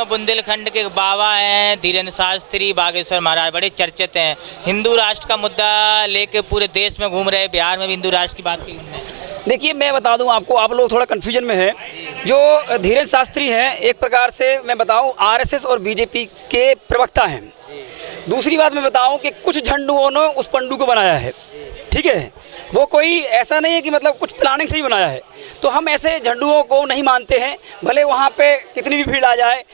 वो बुंदेलखंड के बाबा हैं धीरेन्द्र शास्त्री बागेश्वर महाराज, बड़े चर्चित हैं। हिंदू राष्ट्र का मुद्दा लेके पूरे देश में घूम रहे, बिहार में भी हिंदू राष्ट्र की बात की उन्होंने। देखिए, मैं बता दूं आपको, आप लोग थोड़ा कन्फ्यूजन में हैं। जो धीरेन्द्र शास्त्री हैं, एक प्रकार से मैं बताऊं आरएसएस और बीजेपी के प्रवक्ता हैं। दूसरी बात मैं बताऊं कि कुछ झंडुओं ने उस पंडू को बनाया है, ठीक है। वो कोई ऐसा नहीं है कि मतलब कुछ प्लानिंग से ही बनाया है। तो हम ऐसे झंडुओं को नहीं मानते हैं, भले वहाँ पे कितनी भी भीड़ आ जाए,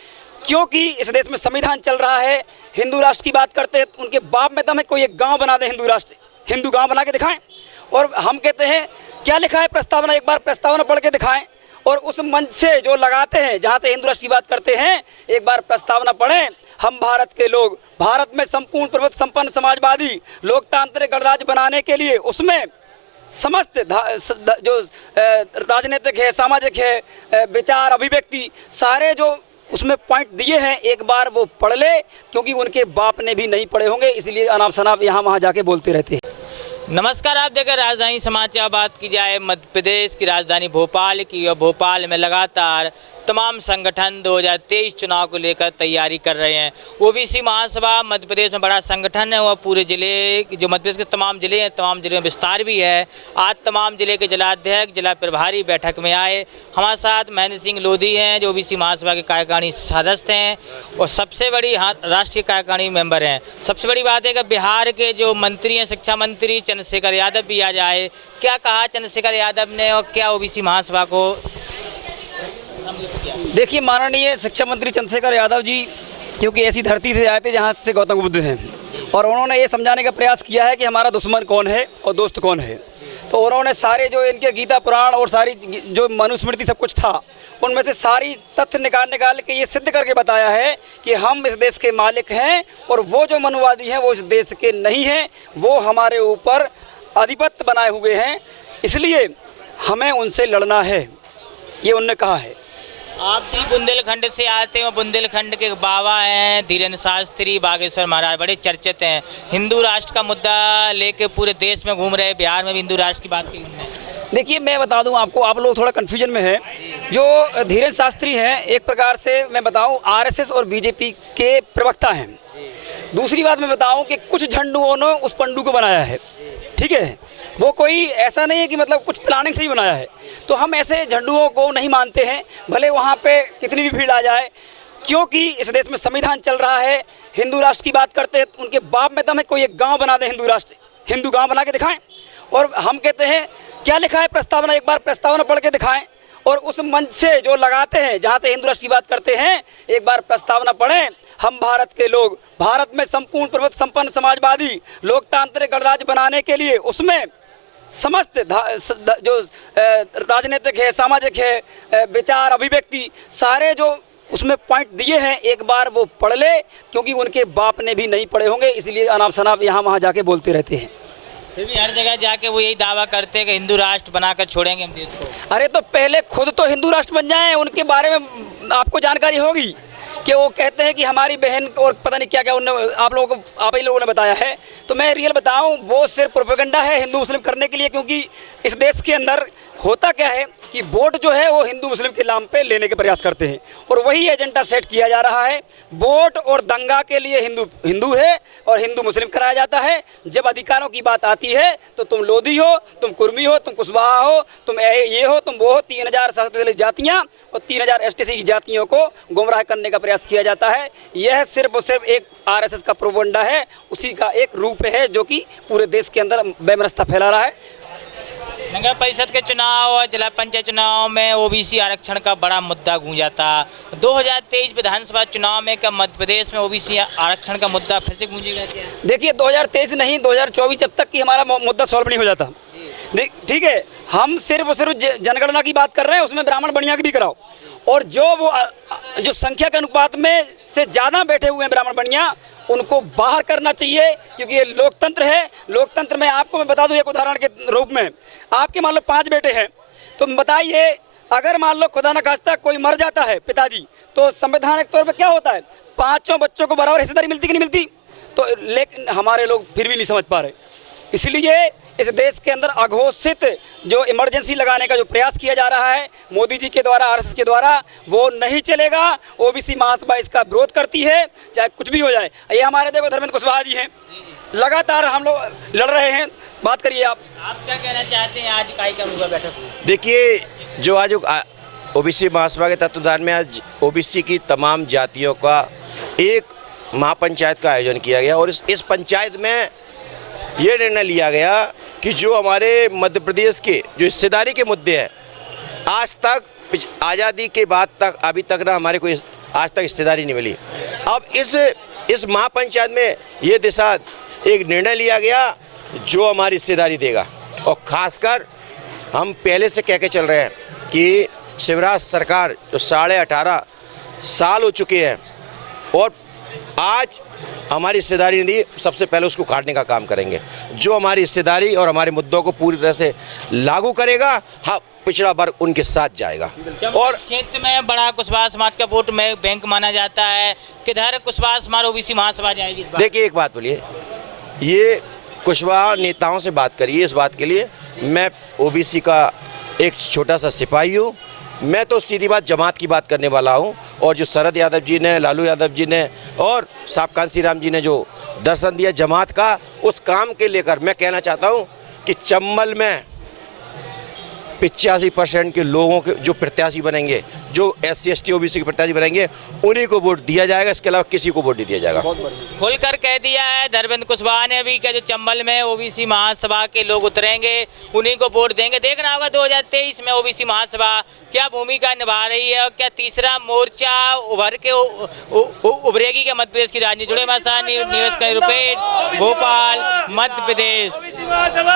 क्योंकि इस देश में संविधान चल रहा है। हिंदू राष्ट्र की बात करते हैं, उनके बाप में दम है, कोई एक गाँव बना दे हिंदू राष्ट्र, हिंदू गाँव बना के दिखाएं। और हम कहते हैं क्या लिखा है प्रस्तावना, एक बार प्रस्तावना पढ़ के दिखाएं। और उस मंच से जो लगाते हैं, जहाँ से हिंदू राष्ट्र की बात करते हैं, एक बार प्रस्तावना पढ़ें। हम भारत के लोग, भारत में संपूर्ण प्रभुत्व संपन्न समाजवादी लोकतांत्रिक गणराज्य बनाने के लिए उसमें समस्त जो राजनीतिक है, सामाजिक है, विचार अभिव्यक्ति, सारे जो उसमें पॉइंट दिए हैं, एक बार वो पढ़ ले, क्योंकि उनके बाप ने भी नहीं पढ़े होंगे, इसलिए अनाप शनाप यहाँ वहाँ जाके बोलते रहते हैं। नमस्कार, आप देख रहे राजधानी समाचार। बात की जाए मध्य प्रदेश की राजधानी भोपाल की, और भोपाल में लगातार तमाम संगठन 2023 चुनाव को लेकर तैयारी कर रहे हैं। ओबीसी महासभा मध्य प्रदेश में बड़ा संगठन है, वह पूरे जिले, जो मध्य प्रदेश के तमाम जिले हैं, तमाम जिलों में विस्तार भी है। आज तमाम जिले के जिलाध्यक्ष, जिला प्रभारी बैठक में आए। हमारे साथ महेंद्र सिंह लोधी हैं, जो ओबीसी महासभा के कार्यकारिणी सदस्य हैं और सबसे बड़ी राष्ट्रीय कार्यकारिणी मेंबर हैं। सबसे बड़ी बात है कि बिहार के जो मंत्री हैं, शिक्षा मंत्री चंद्रशेखर यादव भी आ जाए। क्या कहा चंद्रशेखर यादव ने और क्या ओबीसी महासभा को? देखिए, माननीय शिक्षा मंत्री चंद्रशेखर यादव जी, क्योंकि ऐसी धरती से आए थे जहाँ से गौतम बुद्ध हैं, और उन्होंने ये समझाने का प्रयास किया है कि हमारा दुश्मन कौन है और दोस्त कौन है। तो उन्होंने सारे जो इनके गीता पुराण और सारी जो मनुस्मृति सब कुछ था, उनमें से सारी तथ्य निकाल के ये सिद्ध करके बताया है कि हम इस देश के मालिक हैं, और वो जो मनुवादी हैं वो इस देश के नहीं हैं, वो हमारे ऊपर आधिपत्य बनाए हुए हैं, इसलिए हमें उनसे लड़ना है, ये उन्होंने कहा है। आप भी बुंदेलखंड से आते हैं, बुंदेलखंड के बाबा हैं धीरेन्द्र शास्त्री बागेश्वर महाराज, बड़े चर्चित हैं। हिंदू राष्ट्र का मुद्दा लेके पूरे देश में घूम रहे, बिहार में भी हिंदू राष्ट्र की बात की उन्होंने। देखिए, मैं बता दूं आपको, आप लोग थोड़ा कन्फ्यूजन में हैं। जो धीरेन्द्र शास्त्री हैं, एक प्रकार से मैं बताऊं आरएसएस और बीजेपी के प्रवक्ता हैं। दूसरी बात मैं बताऊं कि कुछ झंडुओं ने उस पंडू को बनाया है, ठीक है। वो कोई ऐसा नहीं है कि मतलब कुछ प्लानिंग से ही बनाया है। तो हम ऐसे झंडुओं को नहीं मानते हैं, भले वहाँ पे कितनी भी भीड़ आ जाए, क्योंकि इस देश में संविधान चल रहा है। हिंदू राष्ट्र की बात करते हैं, उनके बाप में दम है, कोई एक गाँव बना दे हिंदू राष्ट्र, हिंदू गाँव बना के दिखाएं। और हम कहते हैं क्या लिखा है प्रस्तावना, एक बार प्रस्तावना पढ़ के दिखाएं। और उस मंच से जो लगाते हैं, जहाँ से हिंदू राष्ट्र की बात करते हैं, एक बार प्रस्तावना पढ़ें। हम भारत के लोग, भारत में संपूर्ण प्रभुत्व संपन्न समाजवादी लोकतांत्रिक गणराज्य बनाने के लिए उसमें समस्त जो राजनीतिक है, सामाजिक है, विचार अभिव्यक्ति, सारे जो उसमें पॉइंट दिए हैं, एक बार वो पढ़ ले, क्योंकि उनके बाप ने भी नहीं पढ़े होंगे, इसलिए अनाप शनाप यहाँ वहाँ जाके बोलते रहते हैं। फिर भी हर जगह जाके वो यही दावा करते हैं कि हिंदू राष्ट्र बनाकर छोड़ेंगे हम देश को। अरे तो पहले खुद तो हिंदू राष्ट्र बन जाएं, उनके बारे में आपको जानकारी होगी कि वो कहते हैं कि हमारी बहन और पता नहीं क्या क्या उन्होंने आप ही लोगों ने बताया है। तो मैं रियल बताऊं, वो सिर्फ प्रोपेगेंडा है हिंदू मुस्लिम करने के लिए, क्योंकि इस देश के अंदर होता क्या है कि वोट जो है वो हिंदू मुस्लिम के नाम पे लेने के प्रयास करते हैं, और वही एजेंडा सेट किया जा रहा है। वोट और दंगा के लिए हिंदू है और हिंदू मुस्लिम कराया जाता है। जब अधिकारों की बात आती है तो तुम लोधी हो, तुम कुर्मी हो, तुम कुशवाहा हो, तुम ये हो, तुम वो हो। 3000 शासित जातियाँ और 3000 एसटीसी की जातियों को गुमराह करने का प्रयास किया जाता है। यह सिर्फ और सिर्फ एक आरएसएस का प्रोपेगेंडा है, उसी का एक रूप है जो कि पूरे देश के अंदर वैमनस्यता फैला रहा है। नगर परिषद के चुनाव और जिला पंचायत चुनाव में ओबीसी आरक्षण का बड़ा मुद्दा गूंजा था। 2023 विधानसभा चुनाव में क्या मध्य प्रदेश में ओबीसी आरक्षण का मुद्दा फिर से गूंजेगा क्या? देखिए, 2023 नहीं, 2024 जब तक कि हमारा मुद्दा सॉल्व नहीं हो जाता, ठीक है। हम सिर्फ जनगणना की बात कर रहे हैं, उसमें ब्राह्मण बनिया की भी कराओ, और जो संख्या के अनुपात में से ज़्यादा बैठे हुए हैं ब्राह्मण बनिया, उनको बाहर करना चाहिए, क्योंकि ये लोकतंत्र है। लोकतंत्र में आपको मैं बता दूं एक उदाहरण के रूप में, आपके मान लो 5 बेटे हैं, तो बताइए अगर मान लो खुदा न खास्ता कोई मर जाता है पिताजी, तो संवैधानिक तौर पर क्या होता है, 5 बच्चों को बराबर हिस्सेदारी मिलती कि नहीं मिलती? तो लेकिन हमारे लोग फिर भी नहीं समझ पा रहे। इसलिए इस देश के अंदर अघोषित जो इमरजेंसी लगाने का जो प्रयास किया जा रहा है मोदी जी के द्वारा, आरएसएस के द्वारा, वो नहीं चलेगा। ओबीसी महासभा इसका विरोध करती है, चाहे कुछ भी हो जाए। ये हमारे देखो धर्मेंद्र कुशवाहा जी हैं, लगातार हम लोग लड़ रहे हैं। बात करिए आप क्या कहना चाहते हैं? आज काय करूँगा बैठक हुई। देखिए, जो आज ओबीसी महासभा के तत्वाधान में आज ओबीसी की तमाम जातियों का एक महापंचायत का आयोजन किया गया और इस पंचायत में ये निर्णय लिया गया कि जो हमारे मध्य प्रदेश के जो हिस्सेदारी के मुद्दे हैं, आज तक आज़ादी के बाद तक अभी तक ना हमारे कोई आज तक हिस्सेदारी नहीं मिली। अब इस महापंचायत में ये दिशा एक निर्णय लिया गया जो हमारी हिस्सेदारी देगा। और ख़ासकर हम पहले से कह के चल रहे हैं कि शिवराज सरकार जो 18.5 साल हो चुके हैं और आज हमारी हिस्सेदारी नहीं दी, सबसे पहले उसको काटने का काम करेंगे। जो हमारी हिस्सेदारी और हमारे मुद्दों को पूरी तरह से लागू करेगा, हाँ, पिछड़ा वर्ग उनके साथ जाएगा। और क्षेत्र में बड़ा कुशवाहा समाज का वोट में बैंक माना जाता है, किधर कुशवाहा समाज ओबीसी महासभा जाएगी इस बार? देखिए, एक बात बोलिए, ये कुशवाहा नेताओं से बात करिए इस बात के लिए। मैं ओबीसी का एक छोटा सा सिपाही हूँ। मैं तो सीधी बात जमात की बात करने वाला हूं। और जो शरद यादव जी ने, लालू यादव जी ने और साहब कांसी राम जी ने जो दर्शन दिया जमात का, उस काम के लेकर मैं कहना चाहता हूं कि चंबल में 85% के लोगों के जो प्रत्याशी बनेंगे, जो SC ST OBC के प्रत्याशी बनेंगे, उन्हीं को वोट दिया जाएगा। इसके अलावा किसी को वोट नहीं दिया जाएगा। खुलकर कह दिया है धर्मेंद्र कुशवाहा ने भी कि जो चंबल में ओबीसी महासभा के लोग उतरेंगे उन्हीं को वोट देंगे। देखना होगा 2023 में ओबीसी महासभा क्या भूमिका निभा रही है और क्या तीसरा मोर्चा उभर के उभरेगी क्या मध्य प्रदेश की राजनीति। जुड़े मसानी निवेश करें रुपए, भोपाल, मध्य प्रदेश।